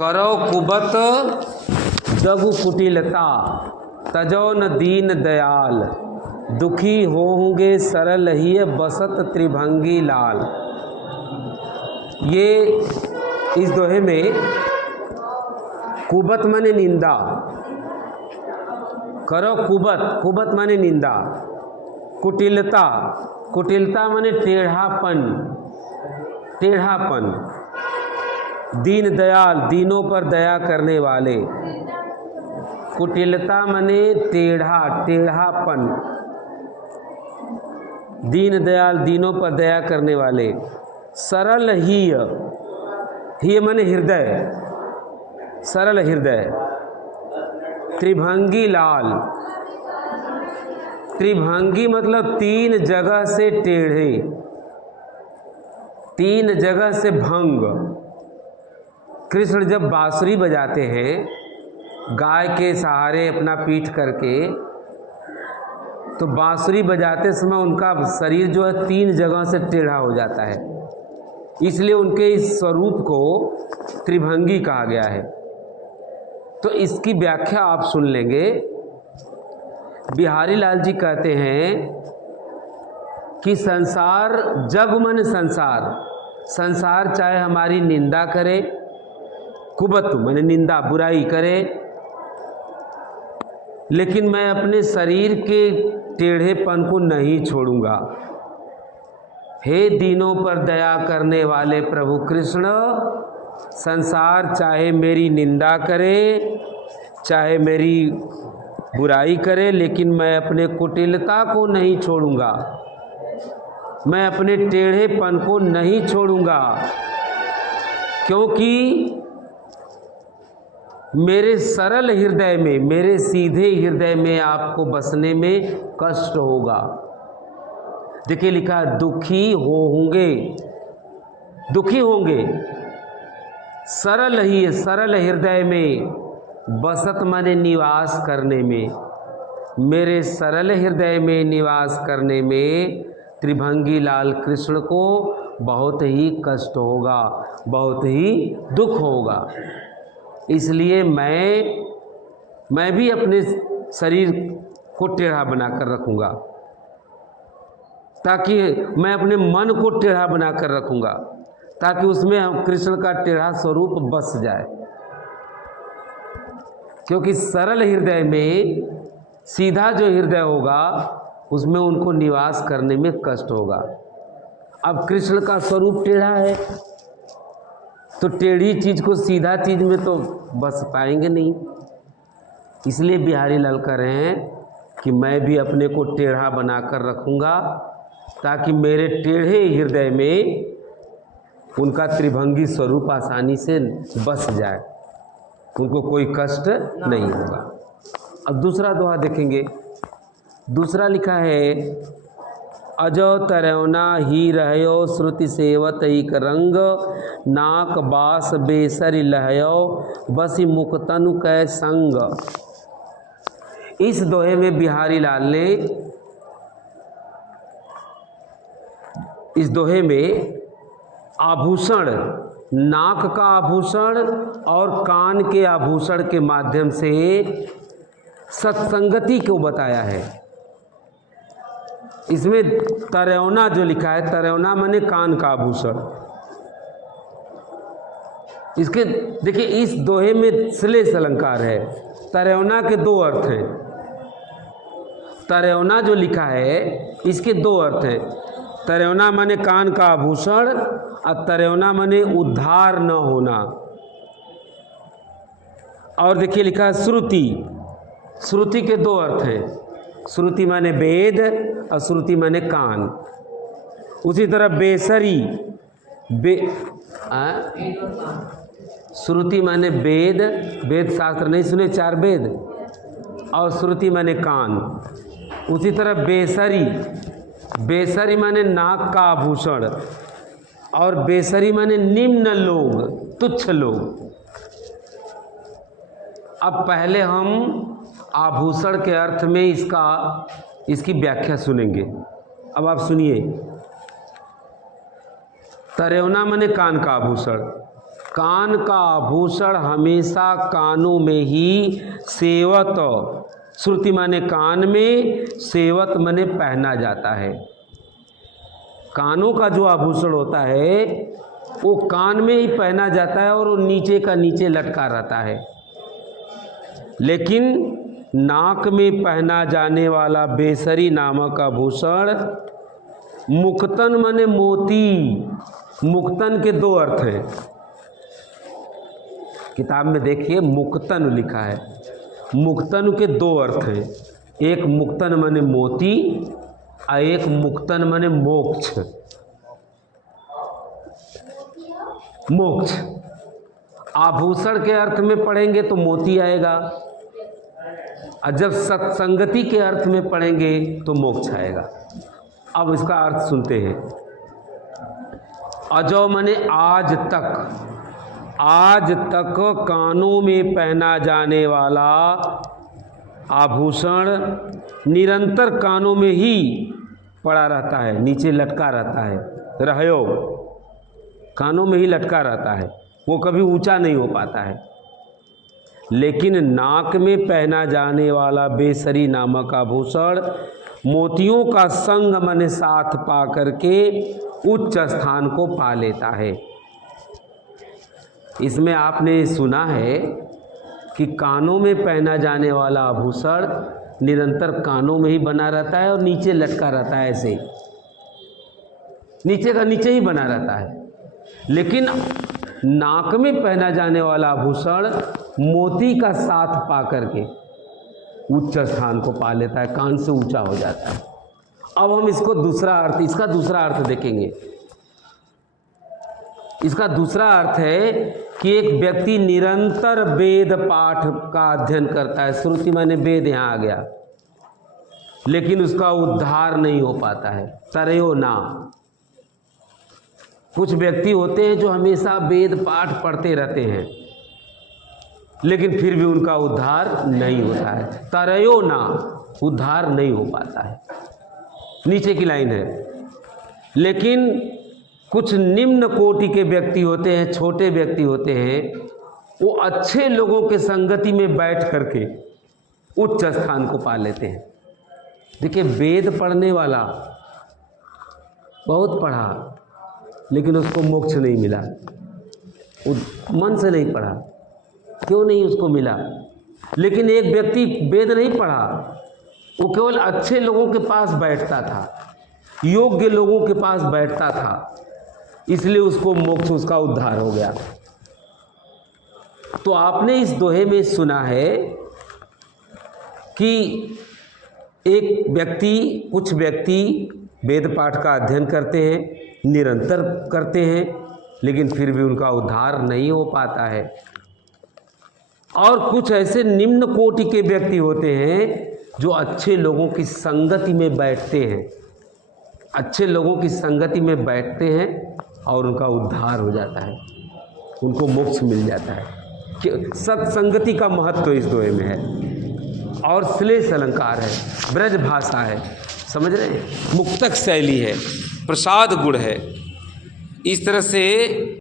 करो कुबत जगु कुटिलता, तजो न दीन दयाल, दुखी होंगे सरल ही बसत त्रिभंगी लाल। ये इस दोहे में कुबत माने निंदा, करो कुबत, कुबत माने निंदा, कुटिलता, कुटिलता माने टेढ़ापन, टेढ़ापन, दीन दयाल, दीनों पर दया करने वाले, कुटिलता माने टेढ़ा, टेढ़ापन, दीन दयाल, दीनों पर दया करने वाले, सरल ही माने हृदय, सरल हृदय, त्रिभंगी लाल, त्रिभंगी मतलब तीन जगह से टेढ़े, तीन जगह से भंग। कृष्ण जब बांसुरी बजाते हैं गाय के सहारे अपना पीठ करके, तो बांसुरी बजाते समय उनका शरीर जो है तीन जगह से टेढ़ा हो जाता है, इसलिए उनके इस स्वरूप को त्रिभंगी कहा गया है। तो इसकी व्याख्या आप सुन लेंगे। बिहारी लाल जी कहते हैं कि संसार, जग मन संसार, संसार चाहे हमारी निंदा करे, कुबत माने निंदा, बुराई करे, लेकिन मैं अपने शरीर के टेढ़ेपन को नहीं छोड़ूंगा। हे दीनों पर दया करने वाले प्रभु कृष्ण, संसार चाहे मेरी निंदा करे, चाहे मेरी बुराई करे, लेकिन मैं अपने कुटिलता को नहीं छोड़ूंगा, मैं अपने टेढ़ेपन को नहीं छोड़ूंगा, क्योंकि मेरे सरल हृदय में, मेरे सीधे हृदय में आपको बसने में कष्ट होगा। देखिए लिखा है दुखी होंगे, दुखी होंगे, सरल ही, सरल हृदय में, बसत माने निवास करने में, मेरे सरल हृदय में निवास करने में त्रिभंगी लाल कृष्ण को बहुत ही कष्ट होगा, बहुत ही दुख होगा। इसलिए मैं भी अपने शरीर को टेढ़ा बनाकर रखूँगा, ताकि मैं अपने मन को टेढ़ा बनाकर रखूँगा, ताकि उसमें कृष्ण का टेढ़ा स्वरूप बस जाए। क्योंकि सरल हृदय में, सीधा जो हृदय होगा उसमें उनको निवास करने में कष्ट होगा। अब कृष्ण का स्वरूप टेढ़ा है, तो टेढ़ी चीज़ को सीधा चीज़ में तो बस पाएंगे नहीं। इसलिए बिहारी लाल कह रहे हैं कि मैं भी अपने को टेढ़ा बनाकर रखूँगा, ताकि मेरे टेढ़े हृदय में उनका त्रिभंगी स्वरूप आसानी से बस जाए, उनको कोई कष्ट नहीं होगा। अब दूसरा दोहा देखेंगे। दूसरा लिखा है अजो तरौना ही रहयो श्रुति सेवत ही रंग, नाक बास बेसरी लहयो बसी मुख तनु कै संग। इस दोहे में बिहारी लाल ने, इस दोहे में आभूषण, नाक का आभूषण और कान के आभूषण के माध्यम से सत्संगति को बताया है। इसमें तरौना जो लिखा है, तरौना माने कान का आभूषण। इसके देखिए इस दोहे में श्लेष अलंकार है। तरौना के दो अर्थ हैं। तरौना जो लिखा है इसके दो अर्थ हैं। तरौना माने कान का आभूषण और तरौना माने उद्धार न होना। और देखिए लिखा है श्रुति, श्रुति के दो अर्थ हैं। श्रुति माने वेद और श्रुति माने कान। उसी तरह बेसरी, श्रुति माने वेद, वेद शास्त्र नहीं सुने, चार वेद, और श्रुति माने कान। उसी तरह बेसरी, बेसरी माने नाक का आभूषण, और बेसरी माने निम्न लोग, तुच्छ लोग। अब पहले हम आभूषण के अर्थ में इसकी व्याख्या सुनेंगे। अब आप सुनिए। तरौना माने कान का आभूषण, कान का आभूषण हमेशा कानों में ही सेवत, श्रुति माने कान में, सेवत माने पहना जाता है। कानों का जो आभूषण होता है वो कान में ही पहना जाता है और वो नीचे का नीचे लटका रहता है। लेकिन नाक में पहना जाने वाला बेसरी नामक आभूषण मुक्तन माने मोती। मुक्तन के दो अर्थ हैं, किताब में देखिए मुक्तन लिखा है। मुक्तन के दो अर्थ हैं, एक मुक्तन माने मोती और एक मुक्तन माने मोक्ष। मोक्ष आभूषण के अर्थ में पढ़ेंगे तो मोती आएगा, और जब सत्संगति के अर्थ में पढ़ेंगे तो मोक्ष आएगा। अब इसका अर्थ सुनते हैं। अजो माने आज तक, आज तक कानों में पहना जाने वाला आभूषण निरंतर कानों में ही पड़ा रहता है, नीचे लटका रहता है। रहयो कानों में ही लटका रहता है, वो कभी ऊंचा नहीं हो पाता है। लेकिन नाक में पहना जाने वाला बेसरी नामक आभूषण मोतियों का संग मन साथ पा करके उच्च स्थान को पा लेता है। इसमें आपने सुना है कि कानों में पहना जाने वाला आभूषण निरंतर कानों में ही बना रहता है और नीचे लटका रहता है, ऐसे नीचे का नीचे ही बना रहता है। लेकिन नाक में पहना जाने वाला आभूषण मोती का साथ पा करके उच्च स्थान को पा लेता है, कान से ऊंचा हो जाता है। अब हम इसको दूसरा अर्थ, इसका दूसरा अर्थ देखेंगे। इसका दूसरा अर्थ है कि एक व्यक्ति निरंतर वेद पाठ का अध्ययन करता है, श्रुति माने वेद यहाँ आ गया, लेकिन उसका उद्धार नहीं हो पाता है। तरयो ना, कुछ व्यक्ति होते हैं जो हमेशा वेद पाठ पढ़ते रहते हैं लेकिन फिर भी उनका उद्धार नहीं होता है। तरयो ना, उद्धार नहीं हो पाता है, नीचे की लाइन है। लेकिन कुछ निम्न कोटि के व्यक्ति होते हैं, छोटे व्यक्ति होते हैं, वो अच्छे लोगों के संगति में बैठ करके उच्च स्थान को पा लेते हैं। देखिए, वेद पढ़ने वाला बहुत पढ़ा लेकिन उसको मोक्ष नहीं मिला, वो मन से नहीं पढ़ा, क्यों नहीं उसको मिला। लेकिन एक व्यक्ति वेद नहीं पढ़ा, वो केवल अच्छे लोगों के पास बैठता था, योग्य लोगों के पास बैठता था, इसलिए उसको मोक्ष, उसका उद्धार हो गया। तो आपने इस दोहे में सुना है कि एक व्यक्ति, कुछ व्यक्ति वेद पाठ का अध्ययन करते हैं, निरंतर करते हैं, लेकिन फिर भी उनका उद्धार नहीं हो पाता है। और कुछ ऐसे निम्न कोटि के व्यक्ति होते हैं जो अच्छे लोगों की संगति में बैठते हैं, अच्छे लोगों की संगति में बैठते हैं और उनका उद्धार हो जाता है, उनको मोक्ष मिल जाता है। सत्संगति का महत्व इस दोहे में है। और श्लेष अलंकार है, ब्रज भाषा है, समझ रहे हैं, मुक्तक शैली है, प्रसाद गुण है। इस तरह से